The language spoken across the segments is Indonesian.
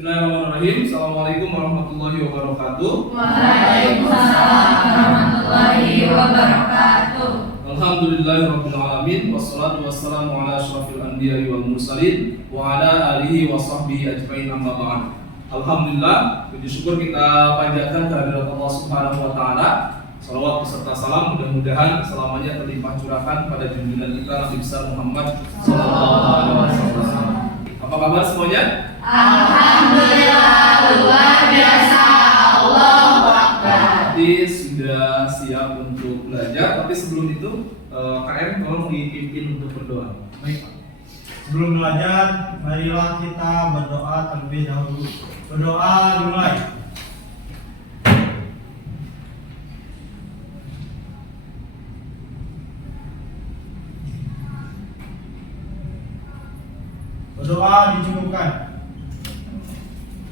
Bismillahirrahmanirrahim. Assalamualaikum warahmatullahi wabarakatuh. Waalaikumsalam warahmatullahi wabarakatuh. Alhamdulillahirabbil alamin wassalatu wassalamu ala asyrafil anbiya'i wal mursalin wa ala alihi wa sahbihi ajmain amma ba'd. Alhamdulillah, puji syukur kita panjatkan kehadirat Allah Subhanahu wa taala. Salawat beserta salam mudah-mudahan selamanya terlimpah curahkan pada junjungan kita Nabi besar Muhammad sallallahu alaihi wasallam. Apa kabar semuanya? Alhamdulillah, luar biasa. Allahu Akbar. Jadi sudah siap untuk belajar, tapi sebelum itu KM tolong dipimpin untuk berdoa. Baik, sebelum belajar, marilah kita berdoa terlebih dahulu. Berdoa dimulai. Berdoa dicukupkan.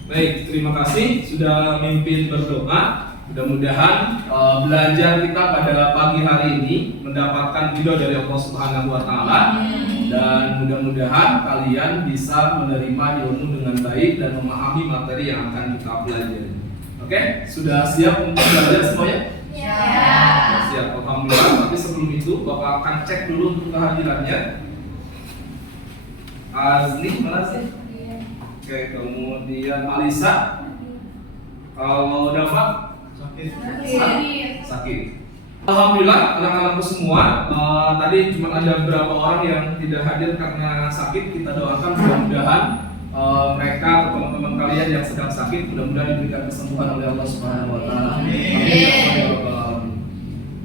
Baik, terima kasih sudah memimpin berdoa. Mudah-mudahan belajar kita pada pagi hari ini mendapatkan ridho dari Allah Subhanahu wa taala, dan mudah-mudahan kalian bisa menerima ilmu dengan baik dan memahami materi yang akan kita pelajari. Oke, sudah siap untuk belajar semuanya? Ya. Siap, alhamdulillah. Tapi sebelum itu Bapak akan cek dulu untuk kehadirannya. Azli mana sih? Oke, kemudian Alisa. Kalau Dafa sakit. Alhamdulillah anak-anakku semua. Tadi cuma ada beberapa orang yang tidak hadir karena sakit. Kita doakan mudah-mudahan mereka atau teman-teman kalian yang sedang sakit mudah-mudahan diberikan kesembuhan oleh Allah Subhanahu wa taala.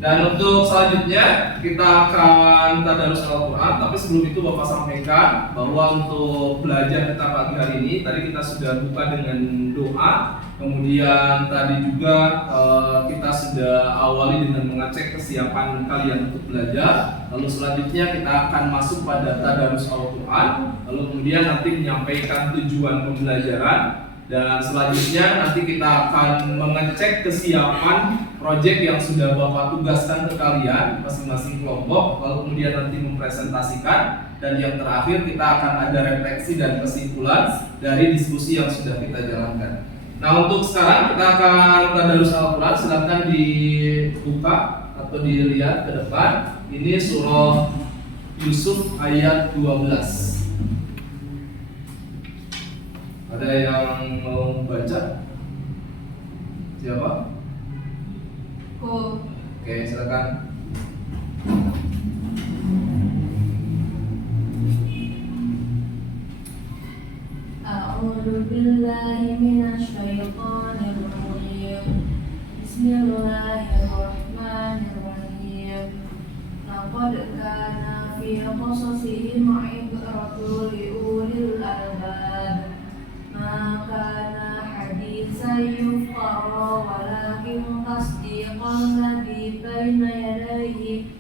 Dan untuk selanjutnya kita akan tadarus Al-Quran. Tapi sebelum itu Bapak sampaikan bahwa untuk belajar kita pagi hari ini tadi kita sudah buka dengan doa. Kemudian tadi juga kita sudah awali dengan mengecek kesiapan kalian untuk belajar. Lalu selanjutnya kita akan masuk pada tadarus Al-Quran. Lalu kemudian nanti menyampaikan tujuan pembelajaran. Dan selanjutnya nanti kita akan mengecek kesiapan proyek yang sudah Bapak tugaskan ke kalian masing-masing kelompok, lalu kemudian nanti mempresentasikan, dan yang terakhir kita akan ada refleksi dan kesimpulan dari diskusi yang sudah kita jalankan. Nah, untuk sekarang kita akan tadarus Al-Quran. Silakan dibuka atau dilihat ke depan. Ini surah Yusuf ayat 12. Ada yang mau baca? Siapa? Oke, silakan. A'udzu billahi minasyaitonir rajim. Bismillahirrahmanirrahim. Laqad kana fi qasasihim 'ibratun liulil albab. Ma kana haditsan yuftara walakin tasdiqan ladzi baina yadayhi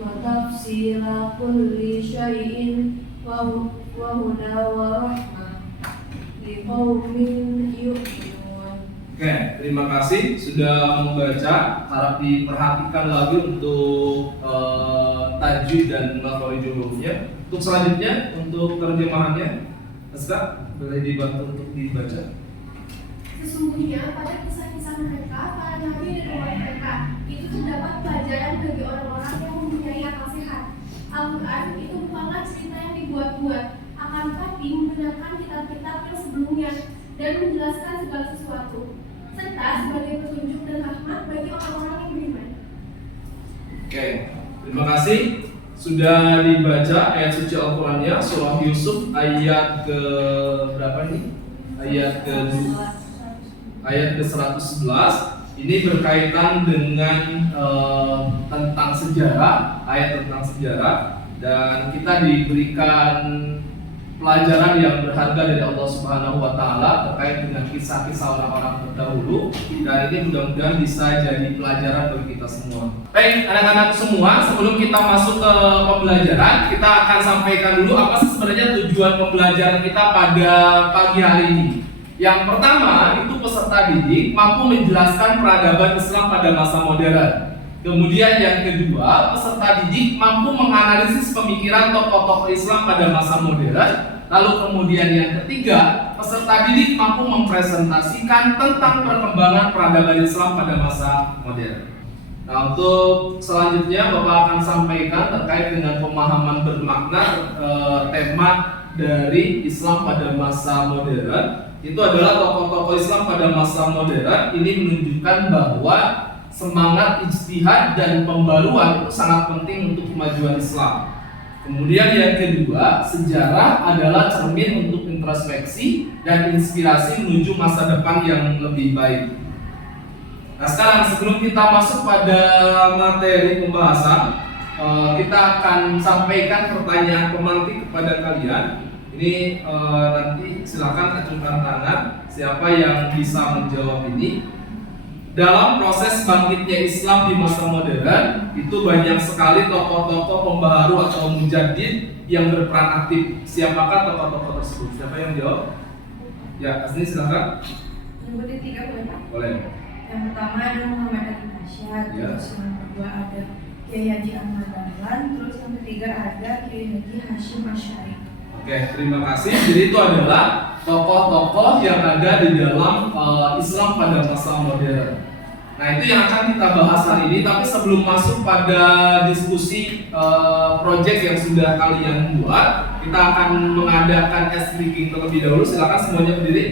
wa tafsila kulli syai'in wa huda wa rahmah liqaumin yu'minun. Oke, terima kasih sudah membaca. Harap diperhatikan lagi untuk tajwid dan makhrajul hurufnya. Untuk selanjutnya untuk terjemahannya, Aska, boleh dibantu untuk dibaca. Sesungguhnya pada kisah-kisah mereka, para nabi dan umat mereka, itu terdapat pelajaran bagi orang-orang yang mempunyai akal sehat. Al-Quran itu bukanlah cerita yang dibuat-buat, akan tetapi membenarkan kitab-kitab yang sebelumnya dan menjelaskan segala sesuatu, serta sebagai petunjuk dan rahmat bagi orang-orang yang beriman. Oke, terima kasih. Sudah dibaca ayat suci Al-Qurannya, surah Yusuf ayat ke berapa nih? Ayat ke 111. Ini berkaitan dengan tentang sejarah, ayat tentang sejarah, dan kita diberikan pelajaran yang berharga dari Allah Subhanahu wa taala terkait dengan kisah-kisah orang-orang terdahulu, dan ini mudah-mudahan bisa jadi pelajaran bagi kita semua. Baik, anak-anak semua, sebelum kita masuk ke pembelajaran, kita akan sampaikan dulu apa sih sebenarnya tujuan pembelajaran kita pada pagi hari ini. Yang pertama, itu peserta didik mampu menjelaskan peradaban Islam pada masa modern. Kemudian yang kedua, peserta didik mampu menganalisis pemikiran tokoh-tokoh Islam pada masa modern. Lalu kemudian yang ketiga, peserta didik mampu mempresentasikan tentang perkembangan peradaban Islam pada masa modern. Nah, untuk selanjutnya Bapak akan sampaikan terkait dengan pemahaman bermakna tema dari Islam pada masa modern. Itu adalah tokoh-tokoh Islam pada masa modern ini menunjukkan bahwa semangat ijtihad dan pembaruan itu sangat penting untuk kemajuan Islam. Kemudian yang kedua, sejarah adalah cermin untuk introspeksi dan inspirasi menuju masa depan yang lebih baik. Nah, sekarang sebelum kita masuk pada materi pembahasan, kita akan sampaikan pertanyaan pemantik kepada kalian. Ini nanti silakan acungkan tangan siapa yang bisa menjawab ini. Dalam proses bangkitnya Islam di masa modern, itu banyak sekali tokoh-tokoh pembaharu atau mujaddid yang berperan aktif. Siapakah tokoh-tokoh tersebut? Siapa yang jawab? Ya, Asni silakan. Nyebutin 3 boleh Pak? Boleh. Yang pertama ada Muhammad Ali Fasyad, Ya. terus yang kedua ada Kiai Haji Ahmad Dahlan, terus yang ketiga ada Kiai Haji Hashim Asy'ari. Oke, terima kasih. Jadi itu adalah tokoh-tokoh yang ada di dalam Islam pada masa modern. Nah, itu yang akan kita bahas hari ini. Tapi sebelum masuk pada diskusi project yang sudah kalian buat, kita akan mengadakan ice breaking terlebih dahulu. Silakan semuanya berdiri.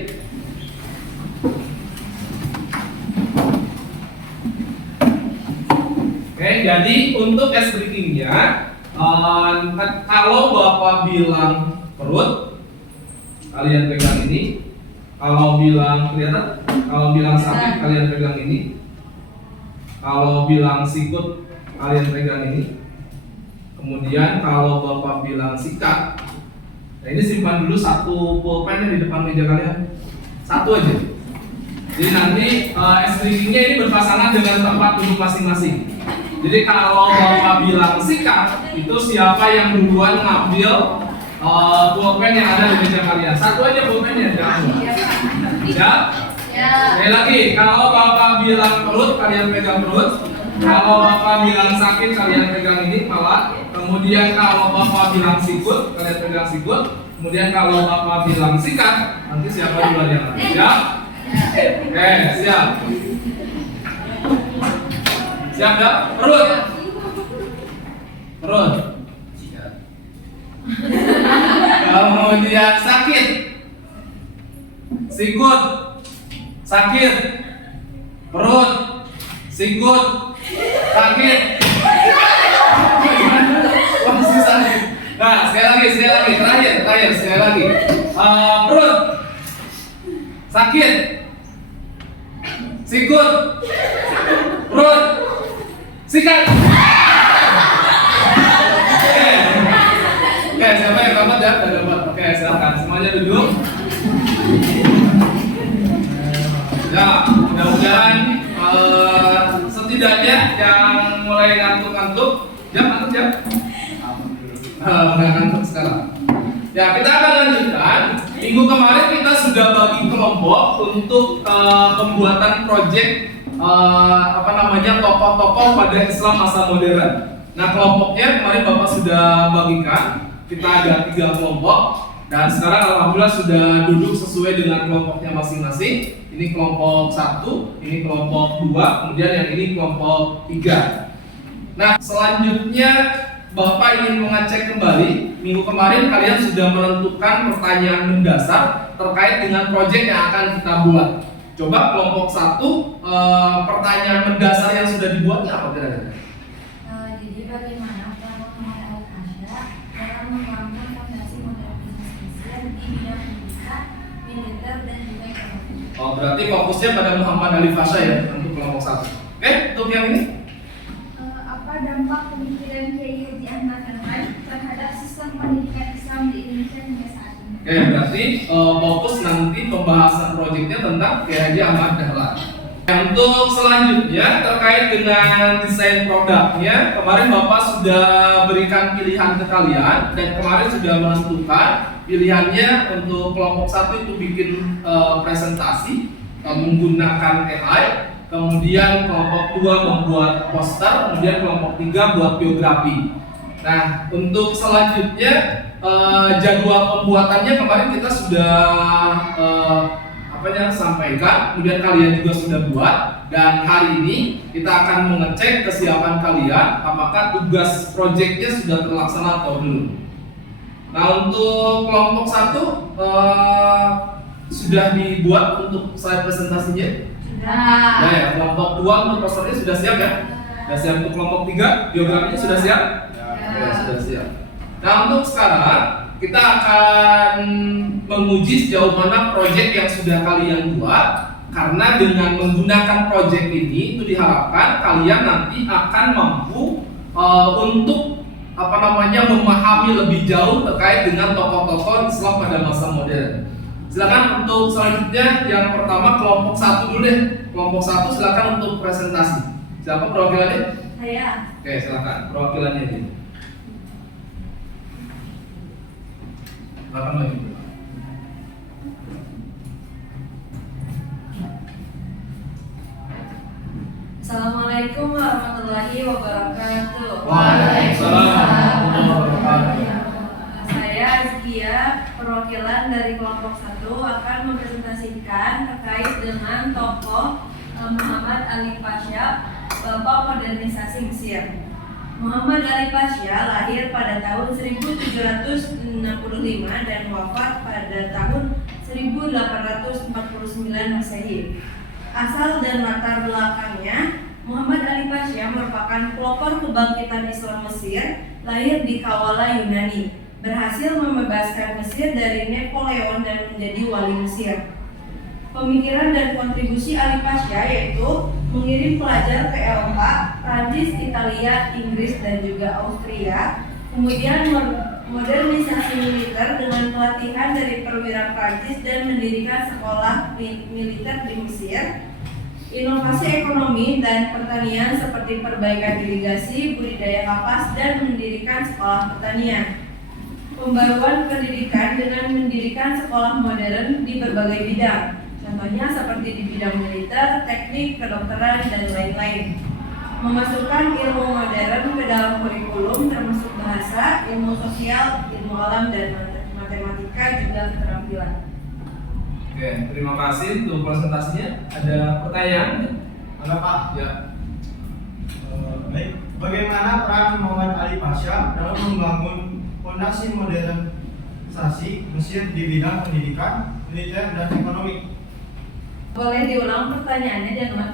Oke, jadi untuk ice breakingnya, kalau Bapak bilang perut, kalian pegang ini. Kalau bilang kelihatan, kalau bilang sakit, kalian pegang ini. Kalau bilang sikut, kalian pegang ini. Kemudian kalau Bapak bilang sikat, nah ini simpan dulu satu pulpen di depan meja kalian. Satu aja. Jadi nanti SDG-nya ini berpasangan dengan tempat duduk masing-masing. Jadi kalau Bapak bilang sikat, itu siapa yang duluan ngambil pulpen yang ada di meja kalian. Satu aja pulpennya, jangan dua. Ya? Ya. Sekali lagi, kalau Bapak bilang perut, kalian pegang perut. Kalau Bapak bilang sakit, kalian pegang ini kepala. Kemudian kalau Bapak bilang sikut, kalian pegang sikut. Kemudian kalau Bapak bilang sikat, nanti siapa duluan yang ada? Siap? Oke, siap. Siap dah? Perut. Perut. Kemudian sakit. Sikut. Sakit. Perut. Sikut. Sakit. Masih sakit. Nah, sekali lagi, terakhir, sekali lagi. Perut. Sakit. Sikut. Perut. Sikat. Oke, siapa yang dapat ya? Udah dapat. Oke, silakan semuanya duduk. Ya, mudah-mudahan setidaknya yang mulai ngantuk-ngantuk, ngantuk ya? Nggak ngantuk sekarang. Ya, kita akan lanjutkan. Minggu kemarin kita sudah bagi kelompok untuk pembuatan project tokoh-tokoh pada Islam masa modern. Nah, kelompoknya kemarin Bapak sudah bagikan. Kita ada 3 kelompok dan sekarang alhamdulillah sudah duduk sesuai dengan kelompoknya masing-masing. Ini kelompok 1, ini kelompok 2, kemudian yang ini kelompok 3. Nah, selanjutnya Bapak ingin mengecek kembali. Minggu kemarin kalian sudah menentukan pertanyaan mendasar terkait dengan proyek yang akan kita buat. Coba kelompok 1, pertanyaan mendasar yang sudah dibuatnya apa kira-kira? Jadi bagaimana peran Muhammad Ali Fasyad dalam membangun fondasi modernisasi Islam di bidang pendidikan, militer dan juga ekonomi? Oh, berarti fokusnya pada Muhammad Ali Fasyad ya untuk kelompok 1. Oke, untuk yang ini? Apa dampak pemikiran Kiai Haji Ahmad Dahlan terhadap sistem pendidikan Islam di Indonesia hingga saat ini? Oke, berarti fokus nanti pembahasan proyeknya tentang Kiai Haji Ahmad Dahlan. Untuk selanjutnya terkait dengan desain produknya, kemarin Bapak sudah berikan pilihan ke kalian dan kemarin sudah menentukan pilihannya untuk kelompok 1 itu bikin presentasi menggunakan AI, kemudian kelompok 2 membuat poster, kemudian kelompok 3 buat biografi. Nah, untuk selanjutnya jadwal pembuatannya kemarin kita sudah sampaikan, kemudian kalian juga sudah buat, dan hari ini kita akan mengecek kesiapan kalian apakah tugas proyeknya sudah terlaksana atau belum. Nah, untuk kelompok 1 sudah dibuat untuk slide presentasinya? Sudah. Nah, ya, kelompok 2 untuk posternya sudah siap ya? Sudah siap. Untuk kelompok 3 diagrammanya sudah siap? Ya, sudah siap. Nah, untuk sekarang kita akan menguji sejauh mana proyek yang sudah kalian buat, karena dengan menggunakan proyek ini itu diharapkan kalian nanti akan mampu untuk memahami lebih jauh terkait dengan tokoh-tokoh Islam pada masa modern. Silakan untuk selanjutnya yang pertama kelompok 1 dulu deh. Kelompok 1 silakan untuk presentasi. Siapa perwakilannya? Saya. Oke, silakan perwakilannya ini. Silakan lagi. Assalamualaikum warahmatullahi wabarakatuh. Waalaikumsalam warahmatullahi wabarakatuh. Saya Azkia, perwakilan dari kelompok 1 akan mempresentasikan terkait dengan tokoh Muhammad Ali Pasha, Bapak Modernisasi Mesir. Muhammad Ali Pasha lahir pada tahun 1765 dan wafat pada tahun 1849 Masehi. Asal dan latar belakangnya, Muhammad Ali Pasha merupakan pelopor kebangkitan Islam Mesir, lahir di Kawala Yunani, berhasil membebaskan Mesir dari Napoleon dan menjadi wali Mesir. Pemikiran dan kontribusi Ali Pasha yaitu mengirim pelajar ke Eropa, Prancis, Italia, Inggris, dan juga Austria. Kemudian modernisasi militer dengan pelatihan dari perwira Prancis dan mendirikan sekolah militer di Mesir. Inovasi ekonomi dan pertanian seperti perbaikan irigasi, budidaya kapas, dan mendirikan sekolah pertanian. Pembaruan pendidikan dengan mendirikan sekolah modern di berbagai bidang. Contohnya seperti di bidang militer, teknik, kedokteran, dan lain-lain. Memasukkan ilmu modern ke dalam kurikulum termasuk bahasa, ilmu sosial, ilmu alam, dan matematika juga keterampilan. Oke, terima kasih untuk presentasinya. Ada pertanyaan? Ada Pak? Ya. Baik. Bagaimana peran Muhammad Ali Pasha dalam membangun fondasi modernisasi Mesir di bidang pendidikan, militer, dan ekonomi? Boleh diulang pertanyaannya, Janman?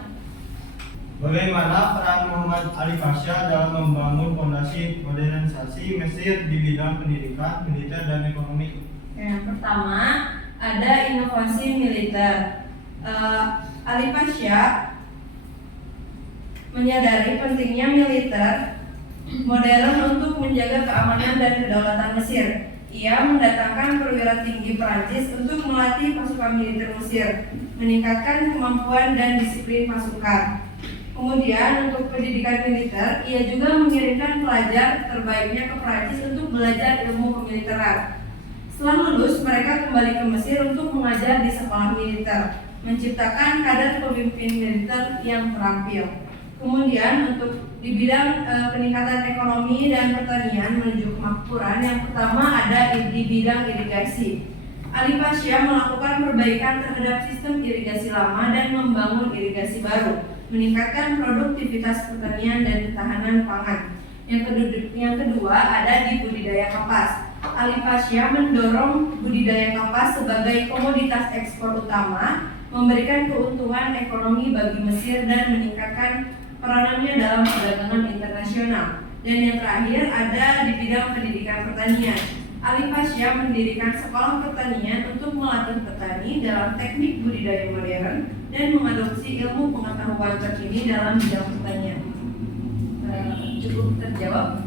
Bagaimana peran Muhammad Ali Pasha dalam membangun fondasi modernisasi Mesir di bidang pendidikan, militer, dan ekonomi? Yang pertama, ada inovasi militer. Ali Pasha menyadari pentingnya militer modern untuk menjaga keamanan dan kedaulatan Mesir. Ia mendatangkan perwira tinggi Prancis untuk melatih pasukan militer Mesir, meningkatkan kemampuan dan disiplin pasukan. Kemudian untuk pendidikan militer, ia juga mengirimkan pelajar terbaiknya ke Prancis untuk belajar ilmu kemiliteran. Setelah lulus, mereka kembali ke Mesir untuk mengajar di sekolah militer, menciptakan kader pemimpin militer yang terampil. Kemudian untuk di bidang peningkatan ekonomi dan pertanian menuju kemakmuran, yang pertama ada di bidang irigasi. Ali Pasha melakukan perbaikan terhadap sistem irigasi lama dan membangun irigasi baru, meningkatkan produktivitas pertanian dan ketahanan pangan. Yang kedua ada di budidaya kapas. Ali Pasha mendorong budidaya kapas sebagai komoditas ekspor utama, memberikan keuntungan ekonomi bagi Mesir dan meningkatkan peranannya dalam perdagangan internasional. Dan yang terakhir ada di bidang pendidikan pertanian. Ali Pasha mendirikan sekolah pertanian untuk melatih petani dalam teknik budidaya modern dan mengadopsi ilmu pengetahuan terkini dalam bidang pertanian. Cukup terjawab?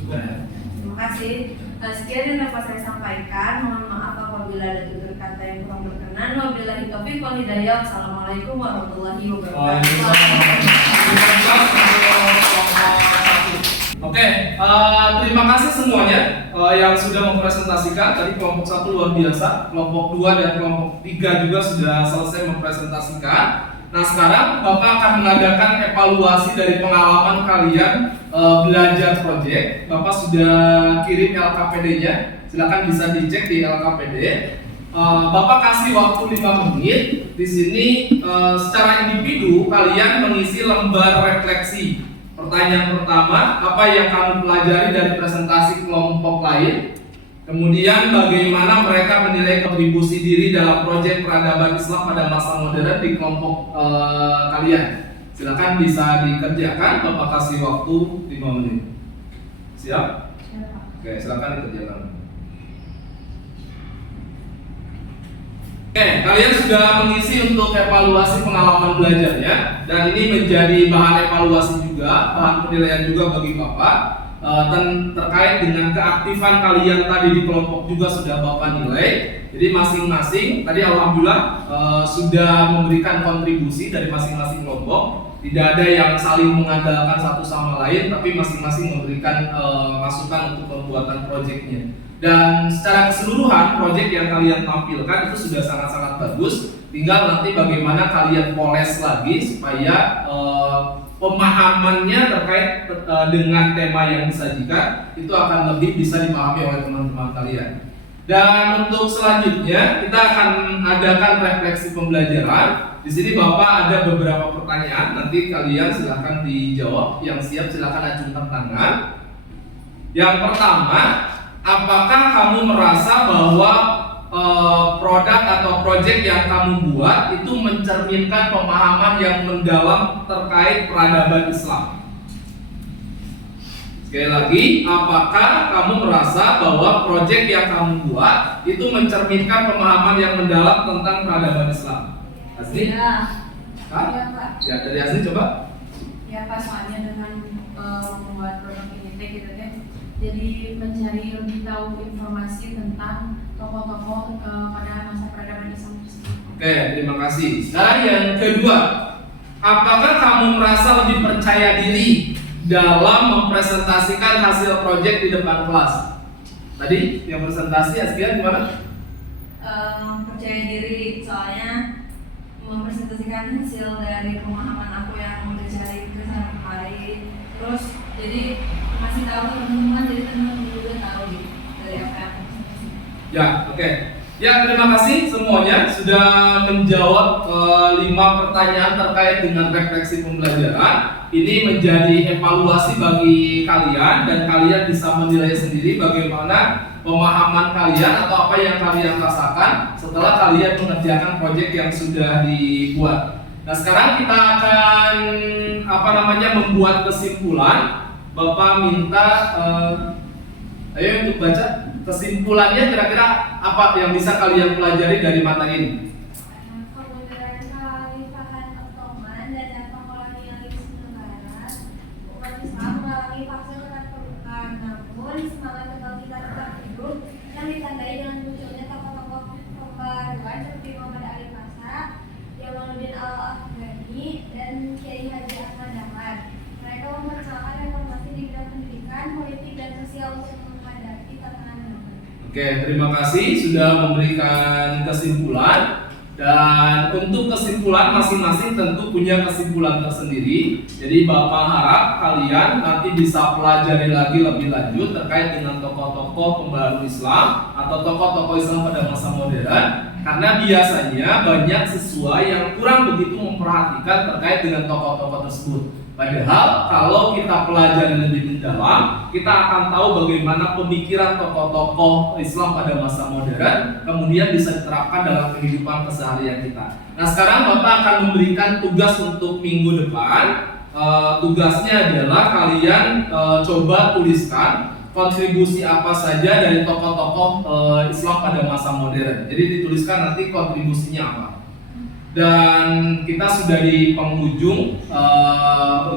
Sudah ya. Terima kasih. Sekian yang dapat saya sampaikan. Mohon maaf apabila ada tutur kata yang kurang berkenan. Wabillahi taufiq wal hidayah. Assalamualaikum warahmatullahi wabarakatuh. Oke, terima kasih semuanya yang sudah mempresentasikan. Tadi kelompok 1 luar biasa, kelompok 2 dan kelompok 3 juga sudah selesai mempresentasikan. Nah, sekarang Bapak akan mengadakan evaluasi dari pengalaman kalian belajar proyek. Bapak sudah kirim LKPD-nya. Silakan bisa dicek di LKPD. Bapak kasih waktu 5 menit. Di sini secara individu kalian mengisi lembar refleksi. Pertanyaan pertama, apa yang kamu pelajari dari presentasi kelompok lain? Kemudian bagaimana mereka menilai kontribusi diri dalam proyek peradaban Islam pada masa modern di kelompok kalian. Silakan bisa dikerjakan. Bapak kasih waktu 5 menit. Siap? Oke, silakan dikerjakan. Oke, kalian sudah mengisi untuk evaluasi pengalaman belajarnya, dan ini menjadi bahan evaluasi juga, bahan penilaian juga bagi Bapak. Dan terkait dengan keaktifan kalian tadi di kelompok juga sudah Bapak nilai. Jadi masing-masing tadi alhamdulillah sudah memberikan kontribusi dari masing-masing kelompok. Tidak ada yang saling mengandalkan satu sama lain, tapi masing-masing memberikan masukan untuk pembuatan proyeknya. Dan secara keseluruhan proyek yang kalian tampilkan itu sudah sangat-sangat bagus. Tinggal nanti bagaimana kalian poles lagi supaya pemahamannya terkait dengan tema yang disajikan itu akan lebih bisa dipahami oleh teman-teman kalian. Dan untuk selanjutnya kita akan adakan refleksi pembelajaran. Di sini Bapak ada beberapa pertanyaan, nanti kalian silahkan dijawab. Yang siap silahkan acungkan tangan. Yang pertama, apakah kamu merasa bahwa produk atau proyek yang kamu buat itu mencerminkan pemahaman yang mendalam terkait peradaban Islam? Sekali lagi, apakah kamu merasa bahwa proyek yang kamu buat itu mencerminkan pemahaman yang mendalam tentang peradaban Islam? Asli? Ya. Hah? Ya, Pak. Ya, dari Asli coba. Ya, Pak, soalnya dengan membuat produk ini gitu kan, jadi mencari lebih tahu informasi tentang tokoh-tokoh pada masa peradaban Islam tersebut. Oke, terima kasih. Sekarang yang kedua, apakah kamu merasa lebih percaya diri dalam mempresentasikan hasil proyek di depan kelas? Tadi yang presentasi Askia gimana? Percaya diri, soalnya mempresentasikan hasil dari pemahaman aku yang udah cari ke sana kemari. Terus jadi masih tahu ke teman-teman, jadi teman-teman juga tahu gitu dari apa yang aku presentasikan. Ya, oke. Ya, terima kasih semuanya sudah menjawab 5 pertanyaan terkait dengan refleksi pembelajaran. Ini menjadi evaluasi bagi kalian dan kalian bisa menilai sendiri bagaimana pemahaman kalian atau apa yang kalian rasakan setelah kalian mengerjakan proyek yang sudah dibuat. Nah, sekarang kita akan membuat kesimpulan. Bapak minta ayo untuk baca kesimpulannya, kira-kira apa yang bisa kalian pelajari dari materi ini? Kemudian Khalifahan Ottoman dan era kolonialisme Barat, umat Islam mengalami fase keterpurukan. Namun semangat kebangkitan tetap hidup yang ditandai dengan munculnya tokoh-tokoh pembaruan seperti Muhammad Ali Pasha, Jamaluddin Al-Afghani, dan Kiai Haji Ahmad Dahlan. Mereka memperjuangkan reformasi di bidang pendidikan, politik, dan sosial untuk menghadapi tantangan depan. Oke, terima kasih sudah memberikan kesimpulan. Dan untuk kesimpulan masing-masing tentu punya kesimpulan tersendiri. Jadi Bapak harap kalian nanti bisa pelajari lagi lebih lanjut terkait dengan tokoh-tokoh pembaru Islam atau tokoh-tokoh Islam pada masa modern. Karena biasanya banyak siswa yang kurang begitu memperhatikan terkait dengan tokoh-tokoh tersebut. Padahal kalau kita pelajari lebih mendalam, kita akan tahu bagaimana pemikiran tokoh-tokoh Islam pada masa modern kemudian bisa diterapkan dalam kehidupan keseharian kita. Nah, sekarang Bapak akan memberikan tugas untuk minggu depan. Tugasnya adalah kalian coba tuliskan kontribusi apa saja dari tokoh-tokoh Islam pada masa modern. Jadi dituliskan nanti kontribusinya apa. Dan kita sudah di penghujung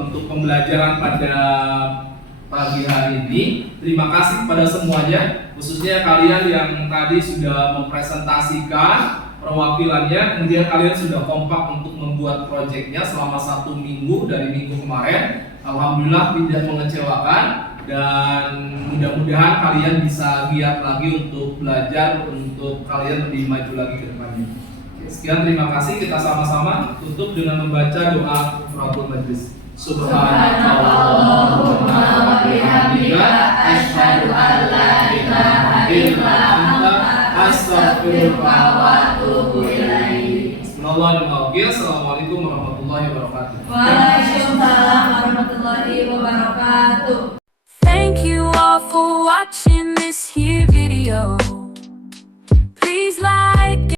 untuk pembelajaran pada pagi hari ini. Terima kasih kepada semuanya, khususnya kalian yang tadi sudah mempresentasikan perwakilannya, kemudian kalian sudah kompak untuk membuat proyeknya selama 1 minggu dari minggu kemarin. Alhamdulillah tidak mengecewakan, dan mudah-mudahan kalian bisa giat lagi untuk belajar, untuk kalian lebih maju lagi ke depannya. Sekian, terima kasih. Kita sama-sama tutup dengan membaca doa kafaratul majlis. Subhanallahumma wa bihamdika asyhadu an la ilaha illa anta astaghfiruka wa atubu ilaik. Assalamualaikum warahmatullahi wabarakatuh. Waalaikumsalam warahmatullahi wabarakatuh. Thank you all for watching this here video.